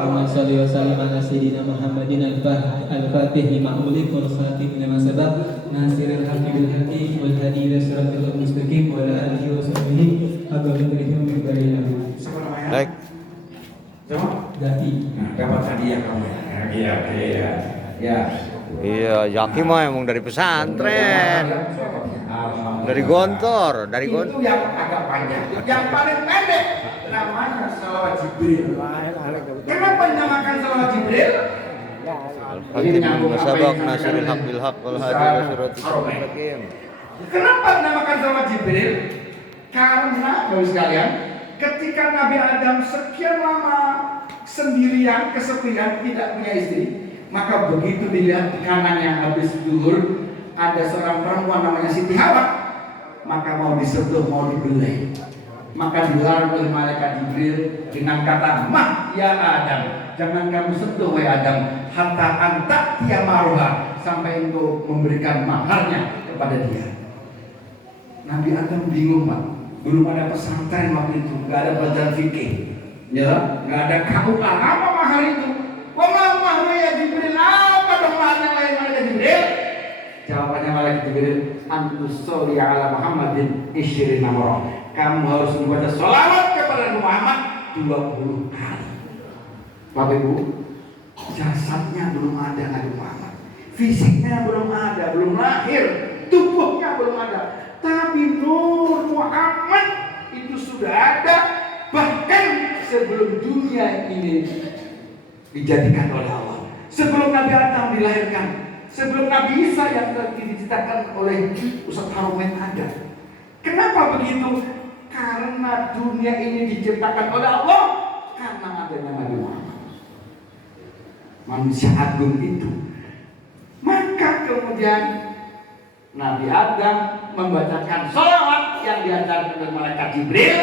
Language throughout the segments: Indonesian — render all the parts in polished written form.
Allahumma shalli wa sallim ala sayyidina Muhammadin al-Fatih lima ulik wal khatim lima sabaq nasiril haqqi bil haqqi wal hadi ila siratal mustaqim wa ala alihi wa sahbihi haqqa qadrihi min barillah. Baik. Coba Gati. Nah, dapat hadiah kamu ya. Iya. Ya. Iya, Yaki mah emang dari pesantren. Dari Gontor, dari Itu yang agak panjang. Yang paling pendek namanya Shalawat Jibril. Kenapa dinamakan Shalawat Jibril? Al-Fatih Masabak Nasiril Haq bil Haq wal hadi ila siratal mustaqim. Kenapa dinamakan Shalawat Jibril? Karena Bapak sekalian, ketika Nabi Adam sekian lama sendirian, kesepian, tidak punya istri, maka begitu dilihat di kanannya habis duhur ada seorang perempuan namanya Siti Hawa, maka mau disentuh, mau dibelai, maka dilarang oleh malaikat Jibril dengan kata, "Mah ya Adam, jangan kamu sentuh wahai Adam, hatta anta tiya maruha, sampai engkau memberikan maharnya kepada dia." Nabi Adam bingung, Pak. Belum ada pesantren waktu itu, nggak ada pelajaran fikih, ya, nggak ada KUA, apa mahar itu? Mahar ya Jibril, apa dong maharnya malaikat Jibril? Jawabannya malaikat Jibril, antus sholli ala Muhammadin isyirina marrah. Kamu harus membaca sholawat kepada Muhammad 20 kali. Bapak Ibu, jasadnya belum ada Nabi Muhammad, fisiknya belum ada, belum lahir, tubuhnya belum ada. Tapi Nur Muhammad itu sudah ada bahkan sebelum dunia ini dijadikan oleh Allah. Sebelum Nabi Adam dilahirkan, sebelum Nabi Isa yang diciptakan oleh Ustaz Harumen ada. Kenapa begitu? Karena dunia ini diciptakan oleh Allah karena adanya Nabi Muhammad, manusia agung itu. Maka kemudian Nabi Adam membacakan sholawat yang diajarkan oleh malaikat Jibril,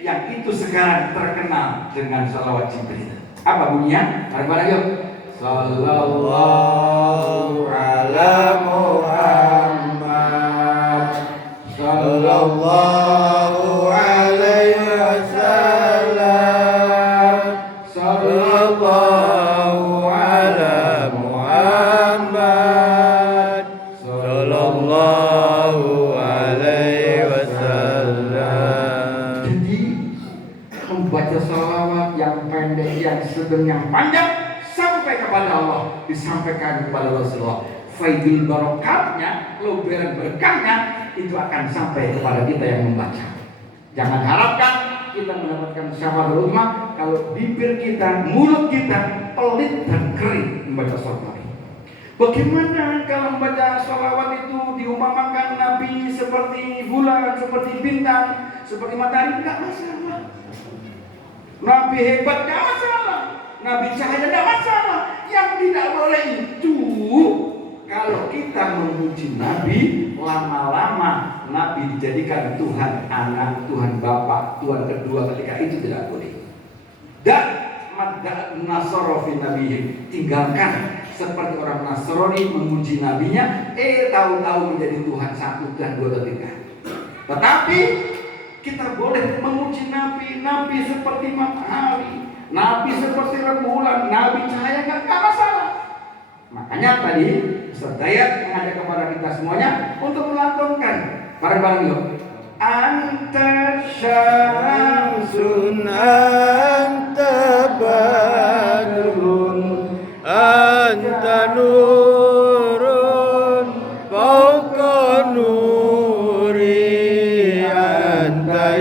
yang itu sekarang terkenal dengan sholawat Jibril. Apa bunyinya? Bareng-bareng yuk. Sallallahu ala Muhammad, sallallahu alaihi wasallam, sallallahu ala Muhammad, sallallahu alaihi wasallam. Jadi membaca salawat yang pendek, yang sedang, yang panjang sampai kepada Allah, disampaikan kepada Rasulullah. Faidul barokatnya, luberan berkahnya itu akan sampai kepada kita yang membaca. Jangan harapkan kita mendapatkan syafaat ummah kalau bibir kita, mulut kita pelit dan kering membaca sholawat. Bagaimana kalau membaca sholawat itu diumpamakan Nabi seperti bulan, seperti bintang, seperti matahari? Tidak masalah. Nabi hebat, tidak masalah. Nabi cahaya, tidak masalah. Yang tidak boleh itu kalau kita memuji Nabi, lama-lama Nabi dijadikan Tuhan anak, Tuhan Bapa, Tuhan kedua, ketika itu tidak boleh. Dan madda nasorofi Nabi, tinggalkan seperti orang Nasrani memuji nabinya, tahu-tahu menjadi Tuhan satu dan dua dan tiga. Tetapi kita boleh memuji Nabi, Nabi seperti matahari, Nabi seperti rembulan, Nabi cahaya, nggak masalah. Makanya tadi Ustaz Dayat mengajak kepada kita semuanya untuk melantunkan bareng-bareng yuk. Anta syamsun anta badrun anta nurun fauqa nuri anta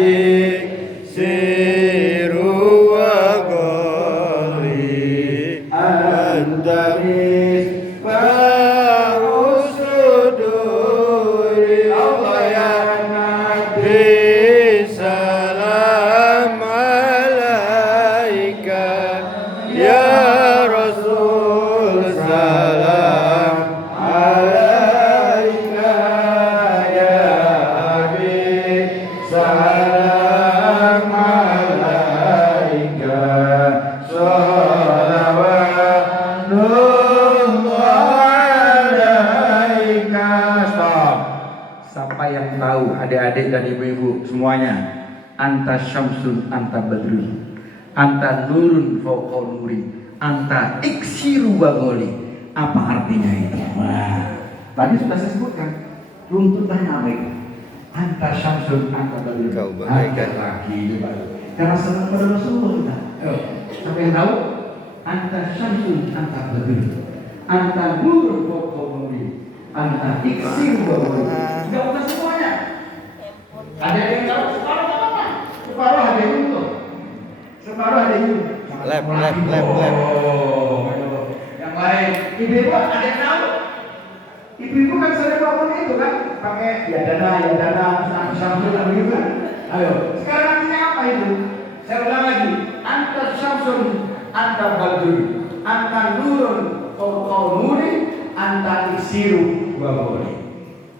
siru wa qadri anta misbahus suduri. Allah ya Nabi salam alaika, ya Rasul salam alaika, ya Habib salam alaika, salawatullah alaika. Stop. Sampai yang tahu, adik-adik dan ibu-ibu semuanya, anta syamsun anta badrun. anta nurun fawqa nuri, anta iksiru bagoli. Apa artinya itu? Nah, tadi sudah saya sebutkan. Runtutannya apa itu? Anta syamsun, anta badrun. Kau bagaikan lagi. Karena senang pada Rasulullah kita. Siapa yang tahu? Anta syamsun, anta badrun. Anta nurun fawqa nuri, anta iksiru bagoli. Enggak usah semuanya. Ada yang tahu separuh apa? Separuh ada yang untuk. Separuh ada yang untuk. Lep. Yang lain, ibu-ibu ada yang tahu? Ibu-ibu kan sering ngomong itu kan, pakai ya dana, samsul begitu kan? Ayo, sekarang artinya apa itu? Saya ulang lagi, anta syamsun, anta badrun, anta nurun, fawqa nuri, anta iksiru wa boleh.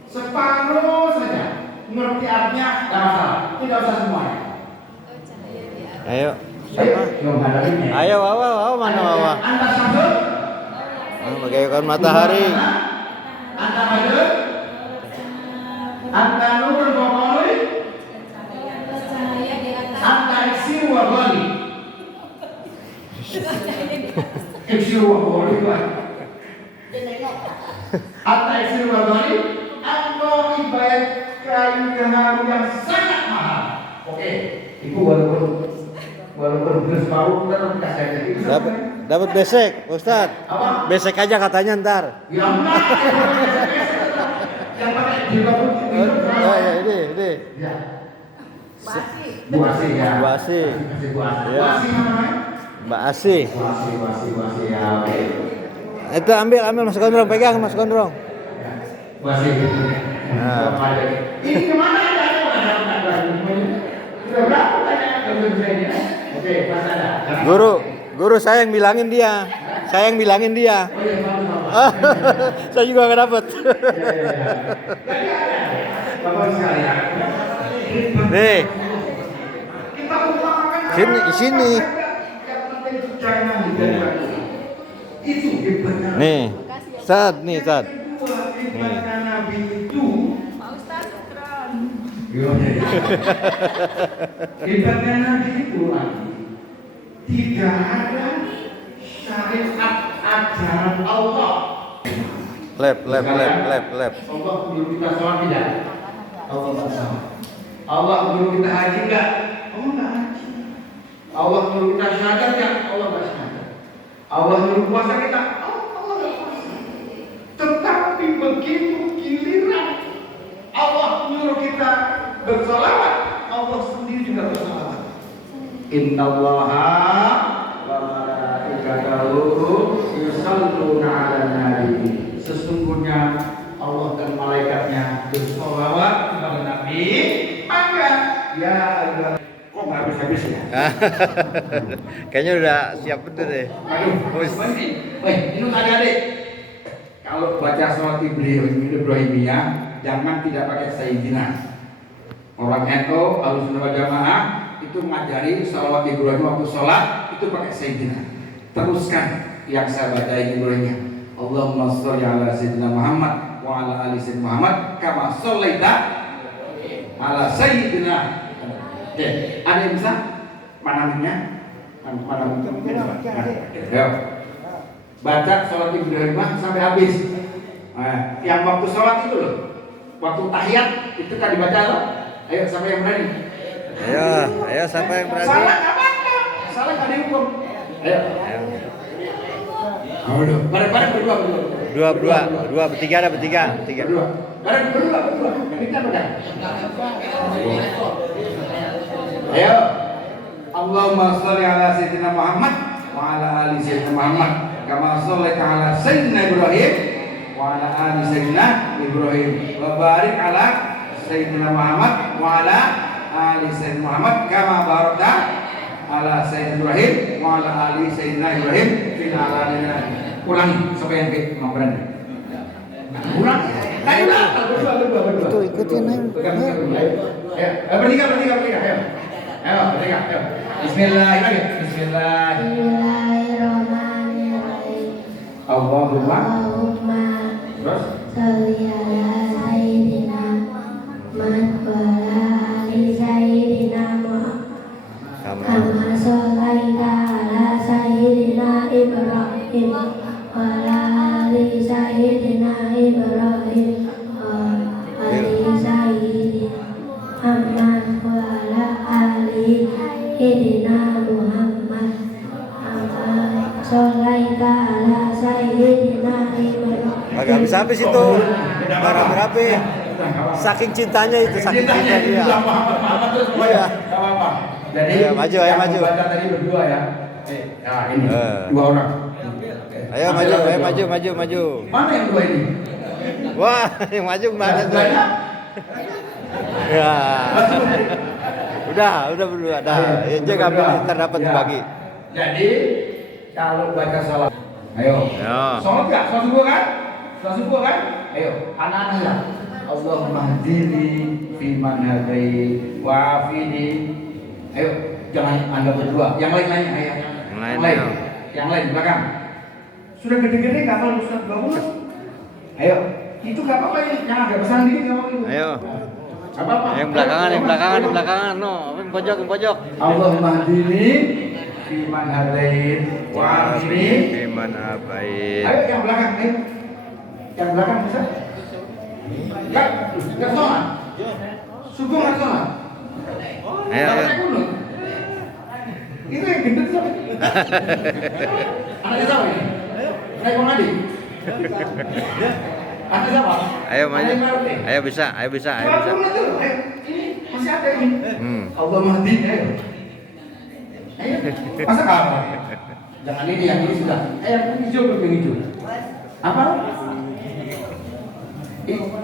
Separuh saja. Mengerti artinya tidak masalah, tidak usah semuanya. Ayo. Ayo, Wawa, mana Wawa? anta syamsun, Bagaikan matahari. anta badrun, anta nurun fawqa nuri, anta iksiru wa boleh. Iksiru wa boleh. Anta iksiru wa boleh. Engkau ibarat kayu keharu yang sangat mahal. Oke, ibu walaupun belum separuh tetap kasih aja. Itu Dapat besek, Ustaz. apa? Besek aja katanya ntar. Yang enggak, yang pakai jilbab putih. Ya, ini. Ya. Buasi ya. Buasi. Buasi. Ya. Buasi namanya? Mbak Asi. Buasi ya. Oke. Itu ambil Mas Gondrong, pegang Mas Gondrong. Buasi. Nah. Ini kemana ya? Sudah berapa banyak ini? Oke, Mas ada. Guru saya yang bilangin dia. Oh iya, malu. Saya juga nggak dapet. Bapak sekalian. Nih, Kita umpamakan sini. Itu hebatnya. Nih, Sad. Hebatnya Nabi itu. Hebatnya Nabi itu lagi. Tidak ada syariat ajaran Allah. Lep. Allah menyuruh kita sholat tidak? Allah tak sholat. Allah menyuruh kita haji enggak? Allah enggak haji. Allah menyuruh kita syahadat enggak? Allah enggak syahadat. Allah menyuruh puasa kita? Allah enggak puasa. Tetapi begitu giliran Allah menyuruh kita bersolawat, Allah sendiri juga bersolawat. Innallaha wa malaikatahu yusholluna 'alan nabi. Sesungguhnya Allah dan malaikatnya bersolawat kepada Nabi. Maka ya kok nggak habis-habis ya? Kayaknya udah siap betul deh. Aduh, ini adik-adik. Kalau baca sholat Ibrahimiyah, jangan tidak pakai sayyidina. Orang NU Ahlussunnah wal Jamaah itu mengajari sholawat Ibrahim waktu sholat itu pakai sayyidina. Teruskan yang saya baca Ibrahimnya. Allahumma sholli ala sayyidina Muhammad wa ala ali sayyidina Muhammad kama shallaita ala sayyidina. Oke, ada yang bisa? Manamnya? Mana mungkin? Ayo. Baca sholat Ibrahim sampai habis. Nah, yang waktu sholat itu loh, waktu tahiyat itu kan dibaca loh. Ayo, siapa yang berani? Ayo siapa yang berani? Salah nggak apa-apa, salah nggak dihukum. Ayo. Bareng berdua. Dua, bertiga. Berdua. Bareng berdua. Kita pegang. Ayo. Allahumma sholli ala sayyidina Muhammad wa ala ali sayyidina Muhammad kama shallaita ala sayyidina Ibrahim wa ala ali sayyidina Ibrahim wa barik ala sayyidina Muhammad wa ala ali sayyidina Muhammad kama barakta ala sayyidina Ibrahim wa ala ali sayyidina Ibrahim fil alamin. Ulangi sampai yang mau berani. Ulang. Berdua. Itu ikutin aja. Ayo, bertiga. Ayo, bertiga. Bismillahirrahmanirrahim. Allahumma terus sholli ala sayyidina Muhammad wa ala ali sayyidina Muhammad kama sholli Ibrahim wa ala ali sayyidina Ibrahim wa ali sayyidina Muhammad wa ala ali sayyidina Muhammad Sholaita ala sayyidina Ibrahim. Agak habis-habis itu. Berapi-rapi. Saking cintanya itu, saking cinta dia. Iya. Jadi Ayo, maju, ayo, yang maju. membaca tadi berdua ya. Nah ini dua orang. Ayo maju, ayo maju, maju, maju. Mana yang dua ini? Wah, yang maju mana tuh? Sebelahnya? Ya. Udah berdua. Dah. Ya, jaga ntar dapat Ya. bagi. Jadi kalau baca salat, ayo. Ya. Salat nggak? Salat subuh kan? Salat subuh kan? Ayo, anak-anak ya. Allahumma hdini fi man hadait wa afini. Ayo, jangan Anda berdua. Yang lain, ayo. Yang lain, ayo. Yang lain belakang. Sudah gede-gede nggak kalau Ustaz bangun? Ayo, itu nggak apa-apa ya. Yang agak besar dikit nggak apa-apa. Ayo. Nggak apa-apa. Yang belakangan. No, yang pojok. Allahumma hdini fi man hadait wa afini. Iman abain. Ayo yang belakang, ayo. Yang belakang bisa? Nggak sholat. Subuh nggak sholat. Ayo. Nggak kunut. Itu yang gendut siapa? Anaknya siapa ini? Naik Madi. Anaknya siapa? Ayo maju. Anaknya Maruti. Ayo bisa. Coba kunut tuh. Ayo, ini masih ada ini. Allah Mahdi, ayo. Ayo. Masa kalah? Jangan ini, yang ini sudah. Ayo, yang hijau belum yang hijau. Apa?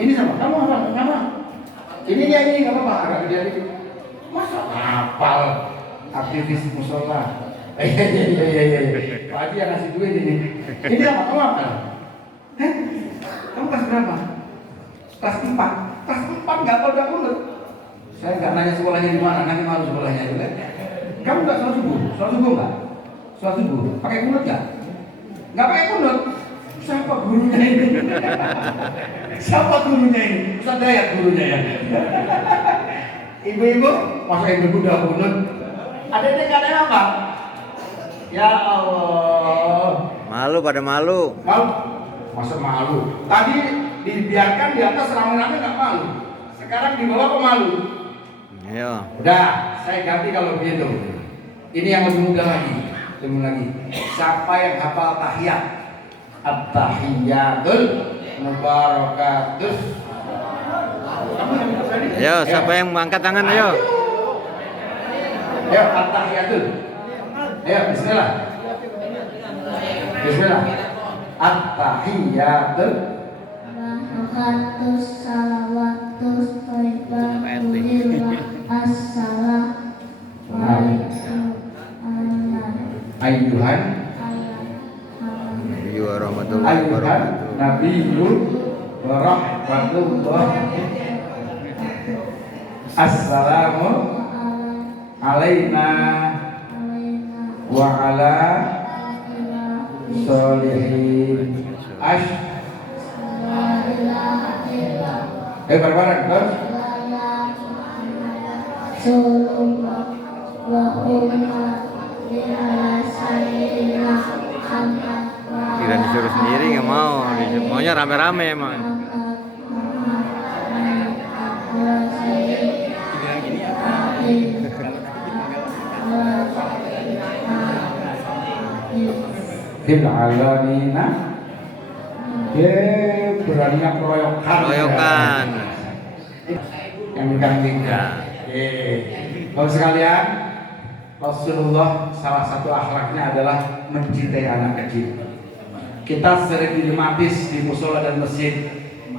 Ini sama. Kamu apa? Ini dia ini nggak apa-apa. Agak gede dikit. Masa hafal aktivis musola? Iya. Pak Haji yang ngasih duit ini. Ini apa? Kamu apa? Kamu kelas berapa? Kelas 4. Kelas 4 nggak tahu udah kunut. Saya nggak nanya sekolahnya di mana. Nanti malu sekolahnya juga. Kamu nggak sholat subuh? Sholat subuh nggak? Sholat subuh. Pakai kunut nggak? Nggak pakai kunut. Siapa gurunya ini? Siapa gurunya ini? Ustaz Dayat gurunya ya. Ibu-ibu, masa ibu udah kunut? Ada yang apa? Ya Allah. Malu pada malu. Malu? Masa malu? Tadi dibiarkan di atas rame-rame nggak malu. Sekarang di bawah pemalu. Ayo. Udah, saya ganti kalau begitu. Ini yang lebih mudah lagi. Lebih lagi. Siapa yang hafal tahiyat? At-tahiyatul mubarakatus. Ayo, siapa yang mengangkat tangan ayo? Ayo, at-tahiyatul. Ayo, bismillah. Bismillah. At-tahiyatul. Barakatus salawatus thayyibatul assalamualaikum Ayuhan Warahmatullahi Ayuhan wabarakatuh. Nabiyyu warahmatullah. Assalamu alaina wa ala sholihin. Bareng-bareng terus. Kira disuruh sendiri nggak mau, maunya rame-rame emang. Bil alamina. Beraninya keroyokan. Royokan. Yang diganting. Ya. Bapak sekalian, Rasulullah salah satu akhlaknya adalah mencintai anak kecil. Kita sering dilematis di musola dan masjid.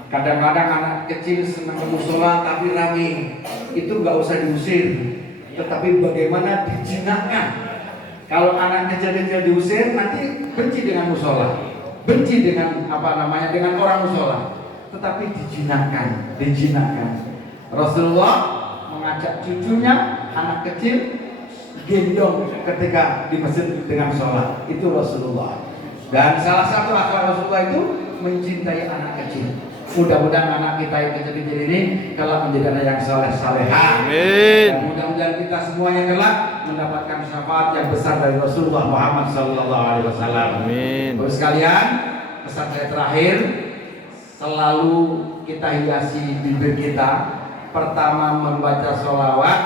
Kadang-kadang anak kecil senang ke musola tapi rame. Itu nggak usah diusir, tetapi bagaimana dijinakkan. Kalau anak kecil-kecil diusir, nanti benci dengan musola, benci dengan dengan orang musola. Tetapi dijinakkan. Rasulullah mengajak cucunya anak kecil gendong ketika di masjid dengan sholat. Itu Rasulullah. Dan salah satu akhlak Rasulullah itu mencintai anak kecil. Mudah-mudahan anak kita yang kecil-kecil ini kelak menjadi anak yang saleh-salehah. Amin. Dan mudah-mudahan kita semuanya kelak mendapatkan syafaat yang besar dari Rasulullah Muhammad SAW. Amin. Terus sekalian, pesan saya terakhir, selalu kita hiasi bibir kita. Pertama membaca sholawat,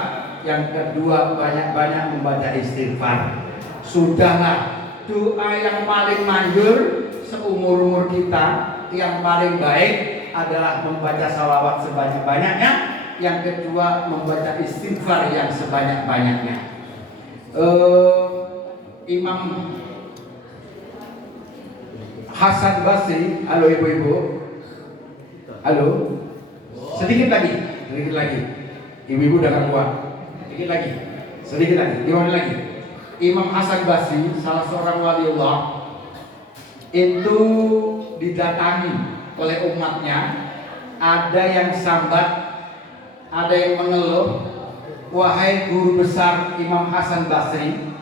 yang kedua banyak-banyak membaca istighfar. Sudahlah, doa yang paling manjur seumur-umur kita, yang paling baik adalah membaca sholawat sebanyak-banyaknya. Yang kedua membaca istighfar yang sebanyak-banyaknya. Imam Hasan Basri, halo ibu-ibu, halo, sedikit lagi, ibu-ibu udah gak kuat, sedikit lagi, gimana lagi? Imam Hasan Basri, salah seorang waliullah, itu didatangi oleh umatnya, ada yang sambat, ada yang mengeluh, wahai guru besar Imam Hasan Basri,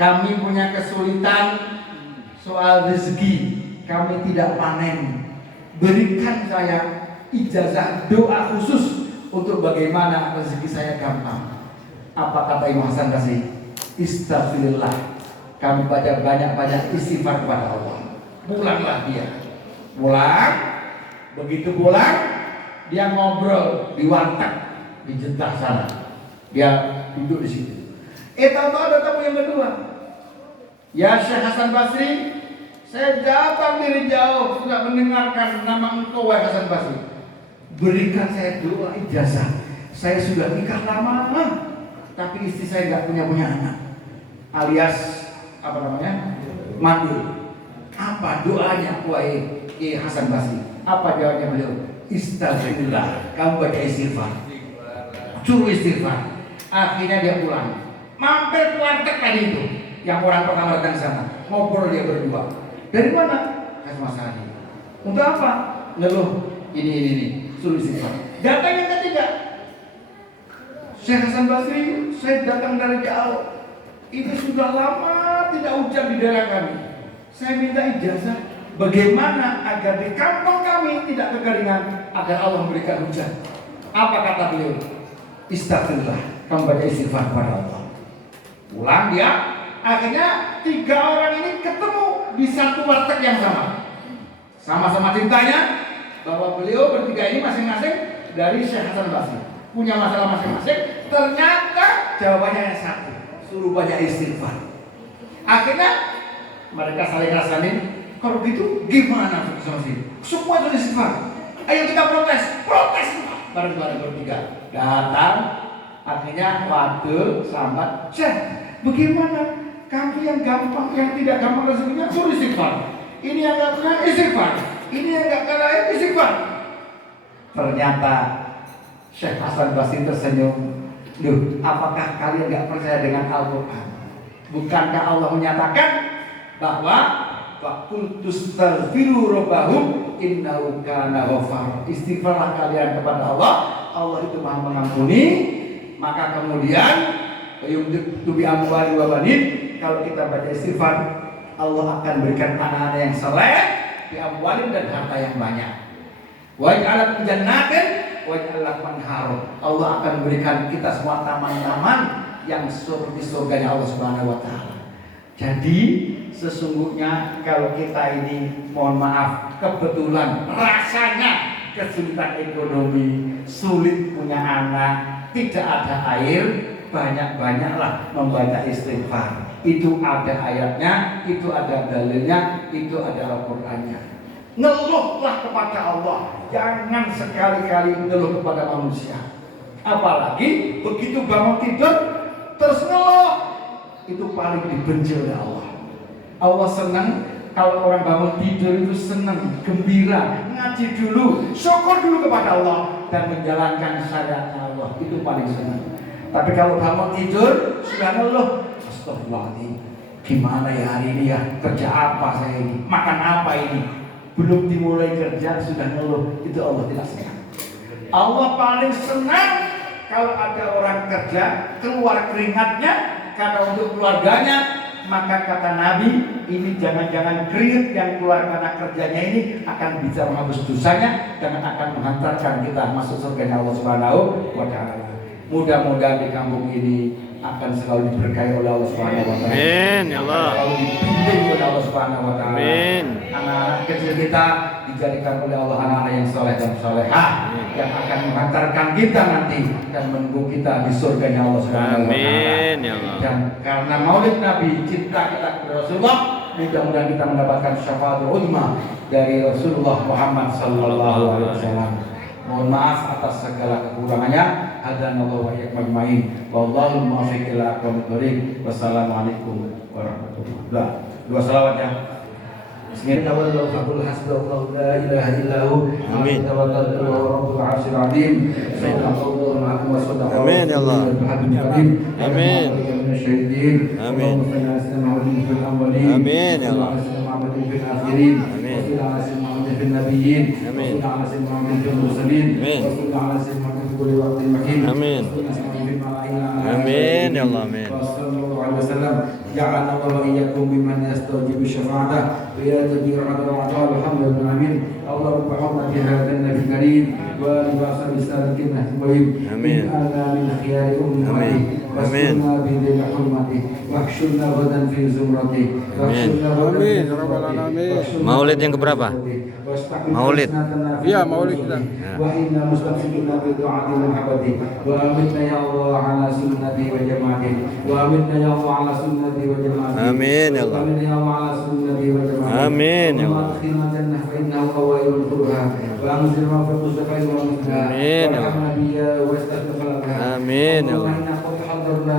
kami punya kesulitan soal rezeki, kami tidak panen. Berikan saya ijazah doa khusus untuk bagaimana rezeki saya gampang. Apa kata Imam Hasan Basri? Istaghfirullah. Kami baca banyak-banyak istighfar kepada Allah. Pulanglah dia. Pulang. Begitu pulang, dia ngobrol di warteg di Jeddah sana. Dia duduk di situ. Tahu-tahu ada tamu yang kedua. Ya Syekh Hasan Basri, saya datang dari jauh sudah mendengarkan nama engkau wahai Hasan Basri. Berikan saya doa ijazah. Saya sudah nikah lama, tapi istri saya nggak punya anak. Alias apa namanya? Mandul. Apa doanya wahai Hasan Basri? Apa jawabnya beliau? Istighfar. Kamu baca istighfar. Suruh istighfar. Akhirnya dia pulang. Mampir ke warteg tadi itu, yang orang pertama datang sana, ngobrol dia berdua. Dari mana? Mas Hadi. Untuk apa? Ngeluh. Ini. Suruh istighfar. Datang yang ketiga. Syekh Hasan Basri, saya datang dari jauh. Ini sudah lama tidak hujan di daerah kami. Saya minta ijazah. Bagaimana agar di kampung kami tidak kekeringan, agar Allah memberikan hujan? Apa kata beliau? Istighfar. Kamu baca istighfar kepada Allah. Pulang dia, akhirnya 3 orang ini ketemu di satu warteg yang sama-sama cintanya bahwa beliau bertiga ini masing-masing dari Syekh Hasan Basri, punya masalah masing-masing. Ternyata jawabannya yang satu, suruh banyak istighfar. Akhirnya mereka saling rasain, kalau gitu gimana solusi? Semua itu istighfar. Ayo kita protes bareng-bareng bertiga. Datang, akhirnya waduh sambat, Syekh, bagaimana? Kamu yang gampang, yang tidak gampang rezekinya suruh istighfar. Ini yang gak punya istighfar. Ini yang gak kaya istighfar. Ternyata Syekh Hasan Basri tersenyum. Loh, apakah kalian gak percaya dengan Al-Quran? Bukankah Allah menyatakan bahwa Fakultus taghfiru rabbahum innahu kana ghafar. Istighfarlah kalian kepada Allah. Allah itu Maha mengampuni. Maka kemudian tubi amwali wa banin, kalau kita baca istighfar, Allah akan berikan anak-anak yang saleh, bi amwalin dan harta yang banyak. Waj'alat jannatin waj'alat manhar. Allah akan berikan kita semua taman-taman yang seperti surganya Allah Subhanahu wa taala. Jadi sesungguhnya kalau kita ini, mohon maaf, kebetulan rasanya kesulitan ekonomi, sulit punya anak, tidak ada air, banyak-banyaklah membaca istighfar. Itu ada ayatnya, itu ada dalilnya, itu ada Al-Qur'annya. Ngeluhlah kepada Allah, jangan sekali-kali ngeluh kepada manusia. Apalagi begitu bangun tidur terus ngeluh, itu paling dibenci oleh Allah. Allah senang kalau orang bangun tidur itu senang, gembira, ngaji dulu, syukur dulu kepada Allah dan menjalankan syariatnya Allah, itu paling senang. Tapi kalau bangun tidur sudah ngeluh, astagfirullahaladzim, gimana ya hari ini ya, kerja apa saya ini, makan apa ini, belum dimulai kerja sudah ngeluh, itu Allah tidak senang. Allah paling senang kalau ada orang kerja keluar keringatnya karena untuk keluarganya, maka kata Nabi, ini jangan-jangan keringat yang keluar karena kerjanya ini akan bisa menghapus dosanya dan akan menghantarkan kita masuk surga Allah Subhanahu wa taala. Mudah-mudahan di kampung ini akan selalu diberkahi oleh Allah Subhanahu wa taala. Amin ya Allah. Selalu dibimbing oleh Allah Subhanahu wa taala. Amin. Anak-anak kecil kita dijadikan oleh Allah anak-anak yang soleh dan solehah yang akan menghantarkan kita nanti dan menunggu kita di surganya Allah Subhanahu wa taala. Amin ya Allah. Dan karena Maulid Nabi, cinta kita kepada Rasulullah, mudah-mudahan kita mendapatkan syafaatul uzma dari Rasulullah Muhammad sallallahu alaihi wasallam. Mohon maaf atas segala kekurangannya. Hadanallahu wa iyyakum ajmain. Wallahu muwaffiq ila aqwamit thoriq. Wassalamualaikum warahmatullahi wabarakatuh. Dua salawat ya. Bismillahirrahmanirrahim. Hasbunallahu la ilaha illahu. Amin. Tawakkaltu wa rabbul arsyil azim. Sallallahu alaihi wasallam. Amin ya Allah. Amin. Amin. Amin ya Allah. Amin. Amin. Amin ya Allah. Amin. جعلنا الله وإياكم ممن يستوجب الشفاعة ويأتي برحمة وعطاء الحمد لله آمين. اللهم بحرمة هذا النبي الكريم ولباس بسالكنا المهم آمين. أنا من خيار أمتي واسترنا بذي حرمته واحشرنا غدا في زمرته واحشرنا غدا في زمرته. Maulid yang keberapa? Maulid. Iya, Maulid kita. وإنا مستمسكون بالدعاء ومحبته وأمتنا يا الله على سنته وجماعته وأمتنا يا الله على سنته وجماعته آمين يا الله. وأمتنا يا الله على سنته وجماعته آمين يا الله. وأدخلنا الجنة فإنه أوائل القربى وأنزل ما في الشفاء والمثنى آمين يا الله. وارحمنا بها واستغفر لنا آمين يا الله. اللهم إنا قد حضرنا